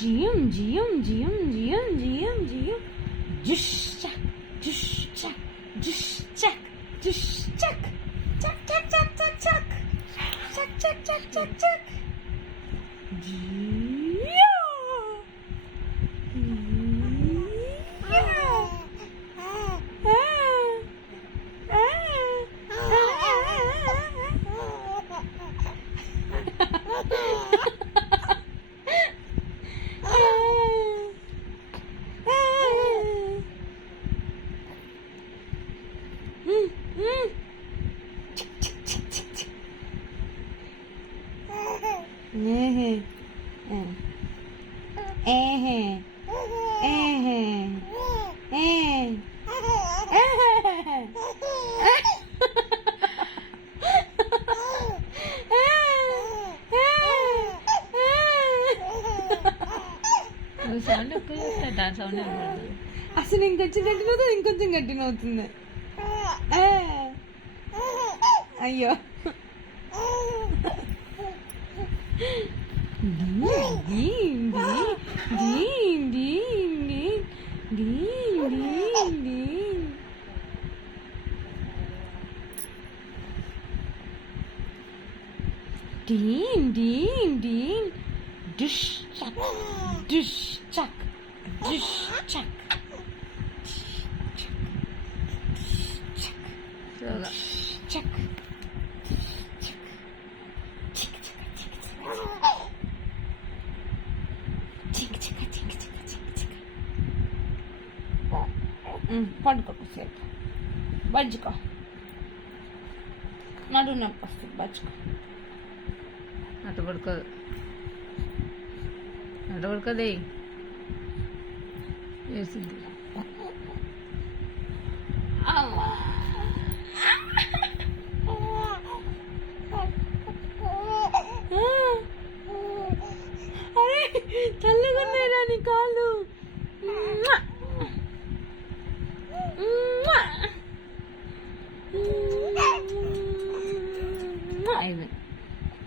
జియం జియం జియం జియం జియం జియం జుష్ చక్ జుష్ చక్ జుష్ చక్ జుష్ చక్ చక్ చక్ చక్ చక్ చక్ చక్ చక్ చక్ చక్ చక్ Jiya sound ఎక్కువ దాని sound అసలు ఇంకొంచెం గట్టినవుతుంది ఇంకొంచెం గట్టినవుతుంది అయ్యో Ding, ding, ding. Dush, chuck. Dush, chuck. Dush, chuck. Chuck. పడుకో సేపు బజ్జుకో నడు నొప్పి వస్తుంది బజ్జుకో అటు పడుకోదే వేసింది